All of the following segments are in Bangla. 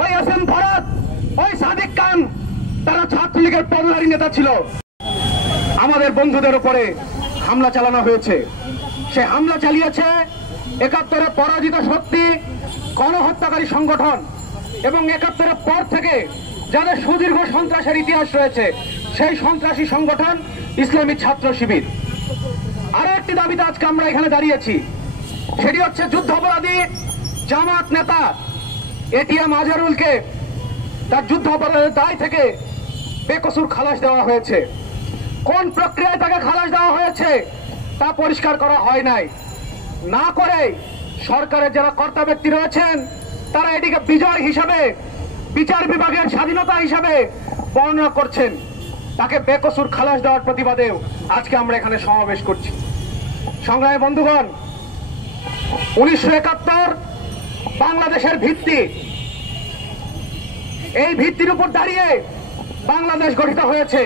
ওই এস এম ভরত, ওই সাদিক খান, তারা ছাত্রলীগের পদধারী নেতা ছিল। আমাদের বন্ধুদের উপরে হামলা চালানো হয়েছে। সে হামলা চালিয়েছে ৭১-এর পরাজিত শক্তি, গণহত্যাকারী সংগঠন এবং ৭১-এর পর থেকে যাদের সুদীর্ঘ সন্ত্রাসের ইতিহাস রয়েছে সেই সন্ত্রাসী সংগঠন ইসলামী ছাত্র শিবির। আরো একটি দাবিতে আজকে আমরা এখানে দাঁড়িয়েছি, সেটি হচ্ছে যুদ্ধাপরাধী জামাত নেতা এটিএম আজহারুলকে তার যুদ্ধাপরাধের দায় থেকে বেকসুর খালাস দেওয়া হয়েছে। কোন প্রক্রিয়ায় তাকে খালাস দেওয়া হয়েছে তা পরিষ্কার করা হয় নাই। না করে সরকারের যারা কর্তা ব্যক্তি রয়েছেন তারা এটিকে বিজয় হিসাবে, বিচার বিভাগের স্বাধীনতা হিসাবে বর্ণনা করছেন। তাকে বেকসুর খালাস দেওয়ার প্রতিবাদেও আজকে আমরা এখানে সমাবেশ করছি। সংগ্রামী বন্ধুগণ, ১৯৭১ বাংলাদেশের ভিত্তি, এই ভিত্তির উপর দাঁড়িয়ে বাংলাদেশ গঠিত হয়েছে।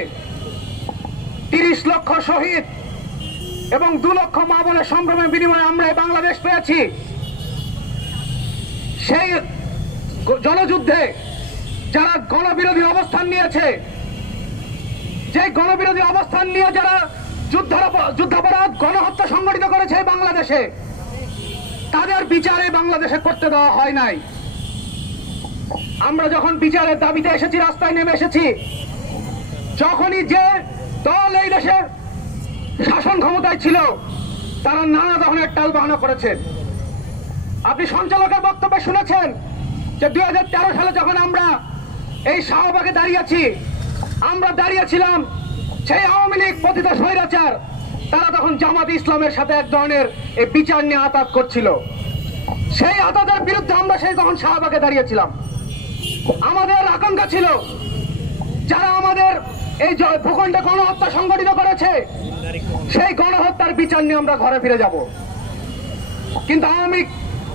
৩০ লক্ষ শহীদ এবং ২ লক্ষ মা বোনের সংগ্রামের বিনিময়ে আমরা এই বাংলাদেশ পেয়েছি। সেই জনযুদ্ধে যারা গণবিরোধী অবস্থান নিয়েছে, যে গণবিরোধী অবস্থান নিয়ে যারা যুদ্ধাপরাধ গণহত্যা সংগঠিত করেছে বাংলাদেশে, তাদের বিচারে বাংলাদেশে করতে দেওয়া হয় নাই। আমরা যখন বিচারের দাবিতে এসেছি, রাস্তায় নেমে এসেছি, যখনই যে দল এই দেশের শাসন ক্ষমতায় ছিল তারা নানা ধরনের টালবাহানা করেছেন। আপনি সঞ্চালকের বক্তব্যে শুনেছেন যে ২০১৩ সালে যখন আমরা এই শাহবাগে দাঁড়িয়েছি, আমরা দাঁড়িয়েছিলাম সেই আওয়ামী লীগ পতিত স্বৈরাচার, তারা তখন জামাত ইসলামের সাথে এক ধরনের এই বিচার নিয়ে আতাত করছিল। সেই আতাতের বিরুদ্ধে আমরা সেই তখন শাহবাগে দাঁড়িয়েছিলাম। আমাদের আকাঙ্ক্ষা ছিল যারা আমাদের এই ভূখণ্ডে গণহত্যা সংগঠিত করেছে সেই গণহত্যার বিচার নিয়ে আমরা ঘরে ফিরে যাব। কিন্তু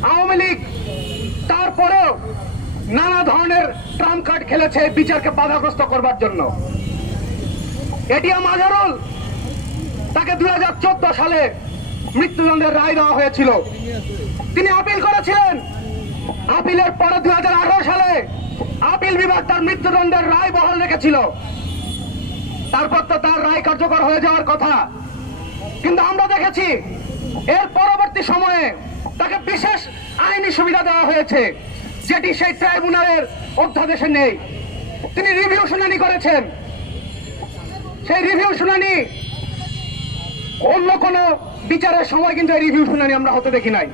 আওয়ামী লীগ তারপরেও নানা ধরনের ট্রাম্প কার্ড খেলেছে বিচারকে বাধাগ্রস্ত করবার জন্য। এটিএম আজহারুল, তাকে ২০১৪ সালে মৃত্যুদণ্ডের রায় দেওয়া হয়েছিল। তিনি আপিল করেছিলেন। আপিলের পরে ২০১৮ সালে আপিল বিভাগ তার মৃত্যুদণ্ডের রায় বহাল রেখেছিল। তারপর তো তার রায় কার্যকর হয়ে যাওয়ার কথা। কিন্তু আমরা দেখেছি এর পরবর্তী সময়ে তাকে বিশেষ আইনি সুবিধা দেওয়া হয়েছে, যেটি সেই ট্রাইব্যুনালের অধ্যাদেশে নেই। তিনি রিভিউ শুনানি করেছেন। সেই রিভিউ শুনানি অন্য কোন বিচারের সময় কিন্তু এই রিভিউ শুনানি আমরা হতে দেখি নাই।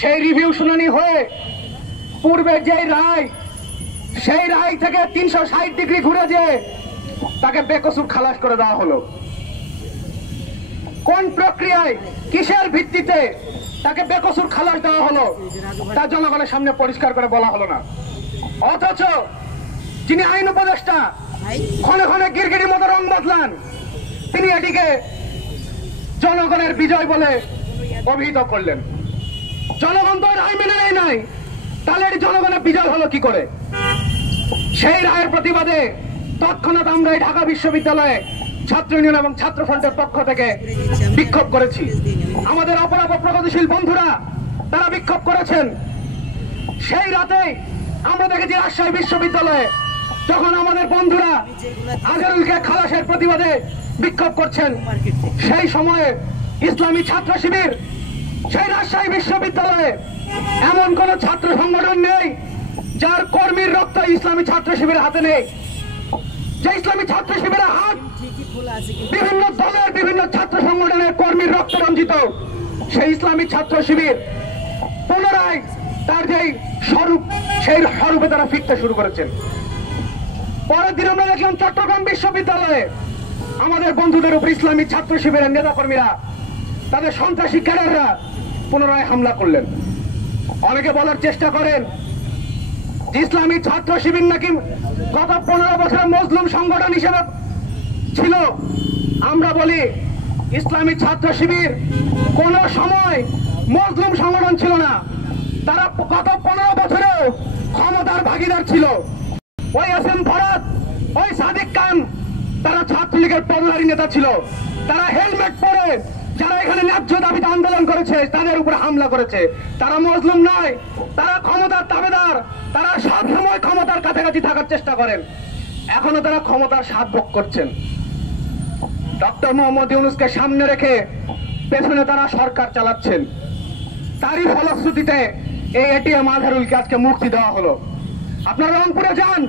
সেই রিভিউ শুনানি হয়ে পূর্বের যে রায়, সেই রায় থেকে ৩৬০ ডিগ্রি ঘুরে যে তাকে বেকসুর খালাস করে দেওয়া হলো। কোন প্রক্রিয়ায়, কিসের ভিত্তিতে তাকে বেকসুর খালাস দেওয়া হলো তা জনগণের সামনে পরিষ্কার করে বলা হলো না। অথচ যিনি আইন উপদেষ্টা, ক্ষণে ক্ষণে গিরগিটির মতো রং বদলান, তিনি এটিকে জনগণের বিজয় বলে অভিহিত করলেন। জনগণ তো রায় মেনে নেয় নাই, তাহলে এটি জনগণের বিজয় হলো কি করে? সেই রায়ের প্রতিবাদে তৎক্ষণাৎ আমরা এই ঢাকা বিশ্ববিদ্যালয়ে ছাত্র ইউনিয়ন এবং ছাত্র ফ্রন্টের পক্ষ থেকে বিক্ষোভ করেছি। আমাদের অপরাপর প্রগতিশীল বন্ধুরা তারা বিক্ষোভ করেছেন। সেই রাতে আমরা দেখেছি রাজশাহী বিশ্ববিদ্যালয়ে যখন আমাদের বন্ধুরা আজহারুলকে খালাসের প্রতিবাদে বিক্ষোভ করছেন, সেই সময়ে ইসলামী ছাত্র শিবির সেই রাজশাহী বিশ্ববিদ্যালয়ে এমন কোন ছাত্র সংগঠন নেই যার কর্মীর রক্ত ইসলামী ছাত্র শিবিরের হাতে নেই। যে ইসলামী ছাত্র শিবিরের হাত বিভিন্ন দলের বিভিন্ন ছাত্র সংগঠনের কর্মীর রক্ত রঞ্জিত, সেই ইসলামী ছাত্র শিবির পুনরায় তার যে স্বরূপ, সেই স্বরূপে তারা ফিরতে শুরু করেছেন। পরের দিন আমরা দেখলাম চট্টগ্রাম বিশ্ববিদ্যালয়ে আমাদের বন্ধুদের উপর ইসলামী ছাত্র শিবিরের নেতাকর্মীরা, তাদের সন্ত্রাসী ক্যাডাররা পুনরায় হামলা করলেন। অনেকে বলার চেষ্টা করেন ইসলামী ছাত্র শিবির নাকি গত 15 বছরের মজলুম সংগঠন হিসেবে ছিল। আমরা বলি ইসলামী ছাত্র শিবির কোন সময় মজলুম সংগঠন ছিল না। তারা গত 15 বছরেও ক্ষমতার ভাগিদার ছিল। ওই এস এম ভরত, ওই সাদিক খান, তারা ছাত্রলীগের পদধারী নেতা ছিল। তারা হেলমেট পরে যারা এখানে ন্যায্য দাবিতে আন্দোলন করেছে তাদের উপরে হামলা করেছে, তারা মজলুম নয়, তারা ক্ষমতার দাবিদার, তারা সব সময় ক্ষমতার কাছাকাছি থাকার চেষ্টা করেন, এখনো তারা ক্ষমতার স্বাদ ভোগ করছেন। ডক্টর মোহাম্মদ ইউনূসকে সামনে রেখে পেছনে তারা সরকার চালাচ্ছেন। তারই ফলশ্রুতিতে এই এটিএম আজহারুলকে আজকে মুক্তি দেওয়া হলো। আপনারা রংপুরে যান,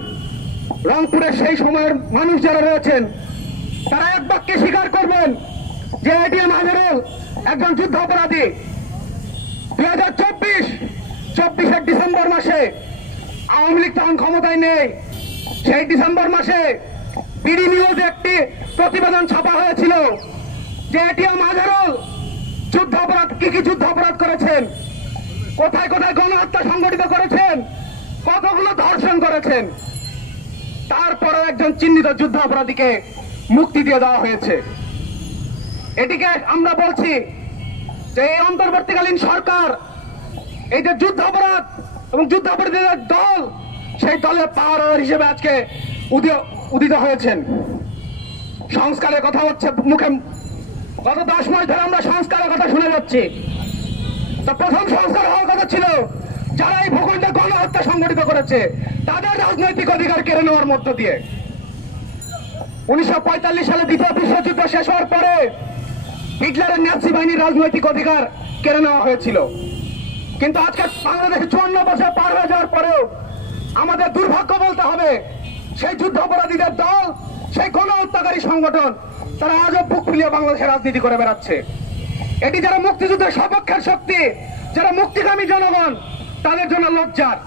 রংপুরে সেই সময়ের মানুষ যারা রয়েছেন তারা এক বাক্যে স্বীকার করবেন যে এটিএম আজহারুল একজন যুদ্ধ অপরাধী। 2024 ডিসেম্বর মাসে আওয়ামী লীগ তখন ক্ষমতায় নেই, সেই ডিসেম্বর মাসে বিডি নিউজে একটি প্রতিবেদন ছাপা হয়েছিল যে এটিএম আজহারুল যুদ্ধ অপরাধ, কি কি যুদ্ধ অপরাধ করেছেন, কোথায় কোথায় গণহত্যা সংগঠিত করেছেন, কতগুলো ধর্ষণ করেছেন। তারপরে একজন চিহ্নিত যুদ্ধ অপরাধীকে মুক্তি দিয়ে দেওয়া হয়েছে। এটিকে আমরা বলছি যে এই অন্তর্বর্তীকালীন সরকার এই যে যুদ্ধ অপরাধ এবং যুদ্ধ অপরাধীদের দল, সেই দলের পাওয়ার হিসেবে আজকে উদিত হয়েছেন। সংস্কারের কথা হচ্ছে মুখে, গত 10 মাস ধরে আমরা সংস্কারের কথা শুনে যাচ্ছি। তো প্রথম সংস্কার হওয়ার কথা ছিল যারা এই ভূখণ্ডে গণহত্যা সংগঠিত করেছে তাদের রাজনৈতিক অধিকার কেড়ে নেওয়ার মধ্য দিয়ে। 1945 সালে দ্বিতীয় বিশ্বযুদ্ধ শেষ হওয়ার পরে হিটলারের নাৎসি বাহিনীর রাজনৈতিক অধিকার কেড়ে নেওয়া হয়েছিল। কিন্তু আজকে বাংলাদেশে 54 বছর পার হয়ে যাওয়ার পরেও আমাদের দুর্ভাগ্য বলতে হবে, সেই যুদ্ধ অপরাধীদের দল, সেই গণহত্যাকারী সংগঠন তারা আজও বুক ফুলিয়ে বাংলাদেশের রাজনীতি করে বেড়াচ্ছে। এটি যারা মুক্তিযুদ্ধের সপক্ষের শক্তি, যারা মুক্তিকামী জনগণ, তাদের জন্য লজ্জার।